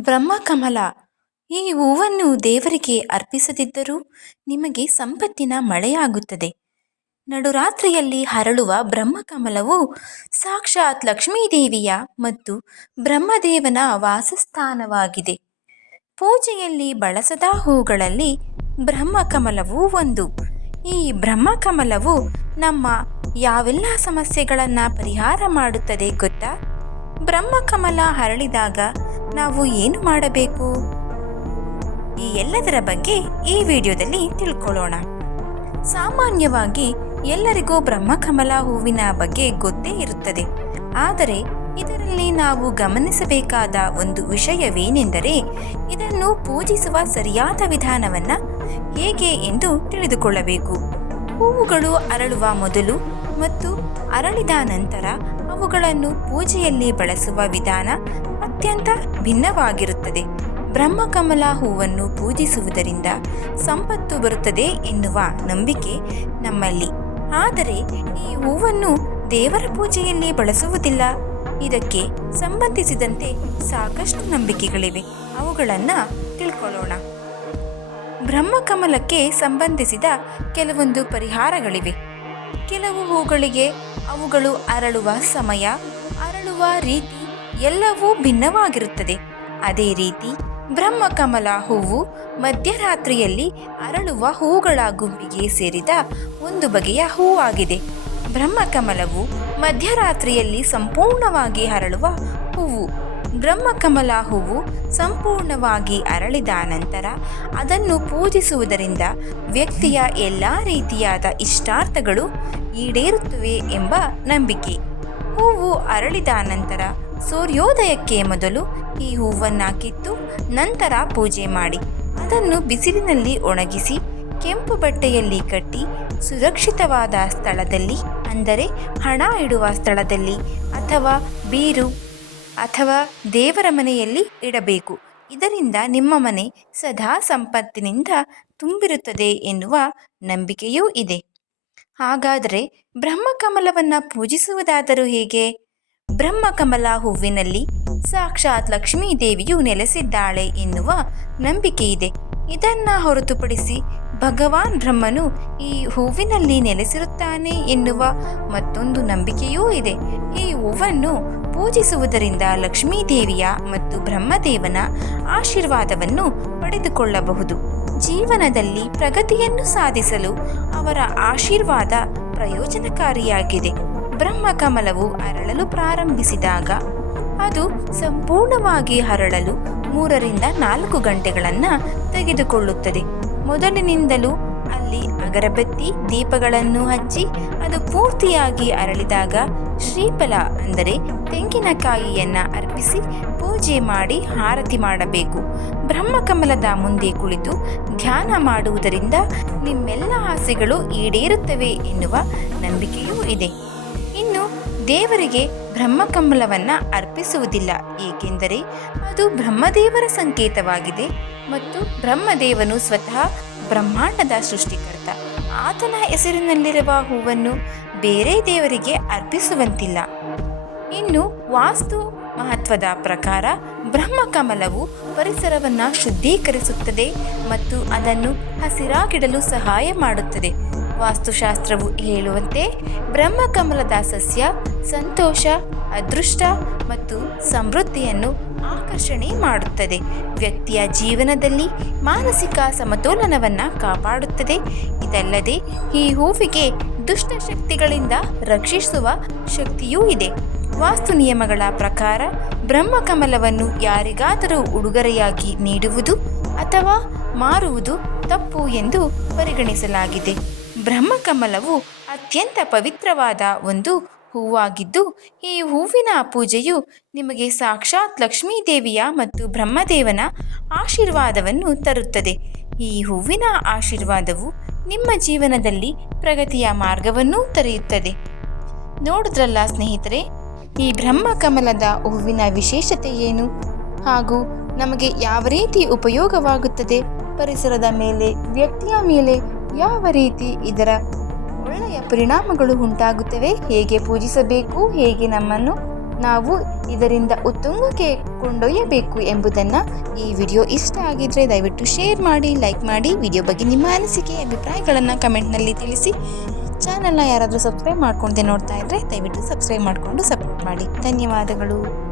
ಬ್ರಹ್ಮಕಮಲ ಈ ಹೂವನ್ನು ದೇವರಿಗೆ ಅರ್ಪಿಸದಿದ್ದರೂ ನಿಮಗೆ ಸಂಪತ್ತಿನ ಮಳೆಯಾಗುತ್ತದೆ. ನಡುರಾತ್ರಿಯಲ್ಲಿ ಹರಳುವ ಬ್ರಹ್ಮಕಮಲವು ಸಾಕ್ಷಾತ್ ಲಕ್ಷ್ಮೀದೇವಿಯ ಮತ್ತು ಬ್ರಹ್ಮದೇವನ ವಾಸಸ್ಥಾನವಾಗಿದೆ. ಪೂಜೆಯಲ್ಲಿ ಬಳಸದ ಹೂಗಳಲ್ಲಿ ಬ್ರಹ್ಮಕಮಲವು ಒಂದು. ಈ ಬ್ರಹ್ಮಕಮಲವು ನಮ್ಮ ಯಾವೆಲ್ಲ ಸಮಸ್ಯೆಗಳನ್ನು ಪರಿಹಾರ ಮಾಡುತ್ತದೆ ಗೊತ್ತಾ? ಬ್ರಹ್ಮಕಮಲ ಹರಳಿದಾಗ ನಾವು ಏನು ಮಾಡಬೇಕು? ಈ ಎಲ್ಲದರ ಬಗ್ಗೆ ಈ ವಿಡಿಯೋದಲ್ಲಿ ತಿಳ್ಕೊಳ್ಳೋಣ. ಸಾಮಾನ್ಯವಾಗಿ ಎಲ್ಲರಿಗೂ ಬ್ರಹ್ಮಕಮಲ ಹೂವಿನ ಬಗ್ಗೆ ಗೊತ್ತೇ ಇರುತ್ತದೆ. ಆದರೆ ಇದರಲ್ಲಿ ನಾವು ಗಮನಿಸಬೇಕಾದ ಒಂದು ವಿಷಯವೇನೆಂದರೆ ಇದನ್ನು ಪೂಜಿಸುವ ಸರಿಯಾದ ವಿಧಾನವನ್ನು ಹೇಗೆ ಎಂದು ತಿಳಿದುಕೊಳ್ಳಬೇಕು. ಹೂವುಗಳು ಅರಳುವ ಮೊದಲು ಮತ್ತು ಅರಳಿದ ನಂತರ ಅವುಗಳನ್ನು ಪೂಜೆಯಲ್ಲಿ ಬಳಸುವ ವಿಧಾನ ಅತ್ಯಂತ ಭಿನ್ನವಾಗಿರುತ್ತದೆ. ಬ್ರಹ್ಮಕಮಲ ಹೂವನ್ನು ಪೂಜಿಸುವುದರಿಂದ ಸಂಪತ್ತು ಬರುತ್ತದೆ ಎನ್ನುವ ನಂಬಿಕೆ ನಮ್ಮಲ್ಲಿ. ಆದರೆ ಈ ಹೂವನ್ನು ದೇವರ ಪೂಜೆಯಲ್ಲಿ ಬಳಸುವುದಿಲ್ಲ. ಇದಕ್ಕೆ ಸಂಬಂಧಿಸಿದಂತೆ ಸಾಕಷ್ಟು ನಂಬಿಕೆಗಳಿವೆ. ಅವುಗಳನ್ನು ತಿಳ್ಕೊಳ್ಳೋಣ. ಬ್ರಹ್ಮಕಮಲಕ್ಕೆ ಸಂಬಂಧಿಸಿದ ಕೆಲವೊಂದು ಪರಿಹಾರಗಳಿವೆ. ಕೆಲವು ಹೂಗಳಿಗೆ ಅವುಗಳು ಅರಳುವ ಸಮಯ, ಅರಳುವ ರೀತಿ ಎಲ್ಲವೂ ಭಿನ್ನವಾಗಿರುತ್ತದೆ. ಅದೇ ರೀತಿ ಬ್ರಹ್ಮಕಮಲ ಹೂವು ಮಧ್ಯರಾತ್ರಿಯಲ್ಲಿ ಅರಳುವ ಹೂಗಳ ಗುಂಪಿಗೆ ಸೇರಿದ ಒಂದು ಬಗೆಯ ಹೂವಾಗಿದೆ. ಬ್ರಹ್ಮಕಮಲವು ಮಧ್ಯರಾತ್ರಿಯಲ್ಲಿ ಸಂಪೂರ್ಣವಾಗಿ ಅರಳುವ ಹೂವು. ಬ್ರಹ್ಮಕಮಲ ಹೂವು ಸಂಪೂರ್ಣವಾಗಿ ಅರಳಿದ ನಂತರ ಅದನ್ನು ಪೂಜಿಸುವುದರಿಂದ ವ್ಯಕ್ತಿಯ ಎಲ್ಲ ರೀತಿಯಾದ ಇಷ್ಟಾರ್ಥಗಳು ಈಡೇರುತ್ತವೆ ಎಂಬ ನಂಬಿಕೆ. ಹೂವು ಅರಳಿದ ನಂತರ ಸೂರ್ಯೋದಯಕ್ಕೆ ಮೊದಲು ಈ ಹೂವನ್ನು ಕಿತ್ತು ನಂತರ ಪೂಜೆ ಮಾಡಿ. ಅದನ್ನು ಬಿಸಿಲಿನಲ್ಲಿ ಒಣಗಿಸಿ, ಕೆಂಪು ಬಟ್ಟೆಯಲ್ಲಿ ಕಟ್ಟಿ, ಸುರಕ್ಷಿತವಾದ ಸ್ಥಳದಲ್ಲಿ, ಅಂದರೆ ಹಣ ಇಡುವ ಸ್ಥಳದಲ್ಲಿ ಅಥವಾ ಬೀರು ಅಥವಾ ದೇವರ ಮನೆಯಲ್ಲಿ ಇಡಬೇಕು. ಇದರಿಂದ ನಿಮ್ಮ ಮನೆ ಸದಾ ಸಂಪತ್ತಿನಿಂದ ತುಂಬಿರುತ್ತದೆ ಎನ್ನುವ ನಂಬಿಕೆಯೂ ಇದೆ. ಹಾಗಾದರೆ ಬ್ರಹ್ಮಕಮಲವನ್ನು ಪೂಜಿಸುವುದಾದರೂ ಹೇಗೆ? ಬ್ರಹ್ಮಕಮಲ ಹೂವಿನಲ್ಲಿ ಸಾಕ್ಷಾತ್ ಲಕ್ಷ್ಮೀ ದೇವಿಯು ನೆಲೆಸಿದ್ದಾಳೆ ಎನ್ನುವ ನಂಬಿಕೆ ಇದೆ. ಇದನ್ನ ಹೊರತುಪಡಿಸಿ ಭಗವಾನ್ ಬ್ರಹ್ಮನು ಈ ಹೂವಿನಲ್ಲಿ ನೆಲೆಸಿರುತ್ತಾನೆ ಎನ್ನುವ ಮತ್ತೊಂದು ನಂಬಿಕೆಯೂ ಇದೆ. ಈ ಹೂವನ್ನು ಪೂಜಿಸುವುದರಿಂದ ಲಕ್ಷ್ಮೀ ದೇವಿಯ ಮತ್ತು ಬ್ರಹ್ಮದೇವನ ಆಶೀರ್ವಾದವನ್ನು ಪಡೆದುಕೊಳ್ಳಬಹುದು. ಜೀವನದಲ್ಲಿ ಪ್ರಗತಿಯನ್ನು ಸಾಧಿಸಲು ಅವರ ಆಶೀರ್ವಾದ ಪ್ರಯೋಜನಕಾರಿಯಾಗಿದೆ. ಬ್ರಹ್ಮಕಮಲವು ಅರಳಲು ಪ್ರಾರಂಭಿಸಿದಾಗ ಅದು ಸಂಪೂರ್ಣವಾಗಿ ಹರಳಲು ಮೂರರಿಂದ ನಾಲ್ಕು ಗಂಟೆಗಳನ್ನು ತೆಗೆದುಕೊಳ್ಳುತ್ತದೆ. ಮೊದಲಿನಿಂದಲೂ ಅಲ್ಲಿ ಅಗರಬತ್ತಿ ದೀಪಗಳನ್ನು ಹಚ್ಚಿ ಅದು ಪೂರ್ತಿಯಾಗಿ ಅರಳಿದಾಗ ಶ್ರೀಫಲ ಅಂದರೆ ತೆಂಗಿನಕಾಯಿಯನ್ನು ಅರ್ಪಿಸಿ ಪೂಜೆ ಮಾಡಿ ಆರತಿ ಮಾಡಬೇಕು. ಬ್ರಹ್ಮಕಮಲದ ಮುಂದೆ ಕುಳಿತು ಧ್ಯಾನ ಮಾಡುವುದರಿಂದ ನಿಮ್ಮೆಲ್ಲ ಆಸೆಗಳು ಈಡೇರುತ್ತವೆ ಎನ್ನುವ ನಂಬಿಕೆಯೂ ಇದೆ. ಇನ್ನು ದೇವರಿಗೆ ಬ್ರಹ್ಮಕಮಲವನ್ನು ಅರ್ಪಿಸುವುದಿಲ್ಲ, ಏಕೆಂದರೆ ಅದು ಬ್ರಹ್ಮದೇವರ ಸಂಕೇತವಾಗಿದೆ ಮತ್ತು ಬ್ರಹ್ಮದೇವನು ಸ್ವತಃ ಬ್ರಹ್ಮಾಂಡದ ಸೃಷ್ಟಿಕರ್ತ. ಆತನ ಹೆಸರಿನಲ್ಲಿರುವ ಹೂವನ್ನು ಬೇರೆ ದೇವರಿಗೆ ಅರ್ಪಿಸುವಂತಿಲ್ಲ. ಇನ್ನು ವಾಸ್ತು ಮಹತ್ವದ ಪ್ರಕಾರ ಬ್ರಹ್ಮಕಮಲವು ಪರಿಸರವನ್ನು ಶುದ್ಧೀಕರಿಸುತ್ತದೆ ಮತ್ತು ಅದನ್ನು ಹಸಿರಾಗಿಡಲು ಸಹಾಯ ಮಾಡುತ್ತದೆ. ವಾಸ್ತುಶಾಸ್ತ್ರವು ಹೇಳುವಂತೆ ಬ್ರಹ್ಮಕಮಲದ ಸಸ್ಯ ಸಂತೋಷ, ಅದೃಷ್ಟ ಮತ್ತು ಸಮೃದ್ಧಿಯನ್ನು ಆಕರ್ಷಣೆ ಮಾಡುತ್ತದೆ. ವ್ಯಕ್ತಿಯ ಜೀವನದಲ್ಲಿ ಮಾನಸಿಕ ಸಮತೋಲನವನ್ನು ಕಾಪಾಡುತ್ತದೆ. ಇದಲ್ಲದೆ ಈ ಹೂವಿಗೆ ದುಷ್ಟಶಕ್ತಿಗಳಿಂದ ರಕ್ಷಿಸುವ ಶಕ್ತಿಯೂ ಇದೆ. ವಾಸ್ತು ನಿಯಮಗಳ ಪ್ರಕಾರ ಬ್ರಹ್ಮಕಮಲವನ್ನು ಯಾರಿಗಾದರೂ ಉಡುಗೊರೆಯಾಗಿ ನೀಡುವುದು ಅಥವಾ ಮಾರುವುದು ತಪ್ಪು ಎಂದು ಪರಿಗಣಿಸಲಾಗಿದೆ. ಬ್ರಹ್ಮಕಮಲವು ಅತ್ಯಂತ ಪವಿತ್ರವಾದ ಒಂದು ಹೂವಾಗಿದ್ದು, ಈ ಹೂವಿನ ಪೂಜೆಯು ನಿಮಗೆ ಸಾಕ್ಷಾತ್ ಲಕ್ಷ್ಮೀ ದೇವಿಯ ಮತ್ತು ಬ್ರಹ್ಮದೇವನ ಆಶೀರ್ವಾದವನ್ನು ತರುತ್ತದೆ. ಈ ಹೂವಿನ ಆಶೀರ್ವಾದವು ನಿಮ್ಮ ಜೀವನದಲ್ಲಿ ಪ್ರಗತಿಯ ಮಾರ್ಗವನ್ನೂ ತೆರೆಯುತ್ತದೆ. ನೋಡಿದ್ರಲ್ಲ ಸ್ನೇಹಿತರೆ, ಈ ಬ್ರಹ್ಮಕಮಲದ ಹೂವಿನ ವಿಶೇಷತೆ ಏನು? ಹಾಗೂ ನಮಗೆ ಯಾವ ರೀತಿ ಉಪಯೋಗವಾಗುತ್ತದೆ? ಪರಿಸರದ ಮೇಲೆ, ವ್ಯಕ್ತಿಯ ಮೇಲೆ ಯಾವ ರೀತಿ ಇದರ ಒಳ್ಳೆಯ ಪರಿಣಾಮಗಳು ಉಂಟಾಗುತ್ತವೆ, ಹೇಗೆ ಪೂಜಿಸಬೇಕು, ಹೇಗೆ ನಮ್ಮನ್ನು ನಾವು ಇದರಿಂದ ಉತ್ತುಂಗಕ್ಕೆ ಕೊಂಡೊಯ್ಯಬೇಕು ಎಂಬುದನ್ನು ಈ ವಿಡಿಯೋ ಇಷ್ಟ ಆಗಿದ್ದರೆ ದಯವಿಟ್ಟು ಶೇರ್ ಮಾಡಿ, ಲೈಕ್ ಮಾಡಿ, ವಿಡಿಯೋ ಬಗ್ಗೆ ನಿಮ್ಮ ಅನಿಸಿಕೆ, ಅಭಿಪ್ರಾಯಗಳನ್ನು ಕಮೆಂಟ್ನಲ್ಲಿ ತಿಳಿಸಿ. ಚಾನಲ್ನ ಯಾರಾದರೂ ಸಬ್ಸ್ಕ್ರೈಬ್ ಮಾಡ್ಕೊಂಡೆ ನೋಡ್ತಾ ಇದ್ದರೆ ದಯವಿಟ್ಟು ಸಬ್ಸ್ಕ್ರೈಬ್ ಮಾಡಿಕೊಂಡು ಸಪೋರ್ಟ್ ಮಾಡಿ. ಧನ್ಯವಾದಗಳು.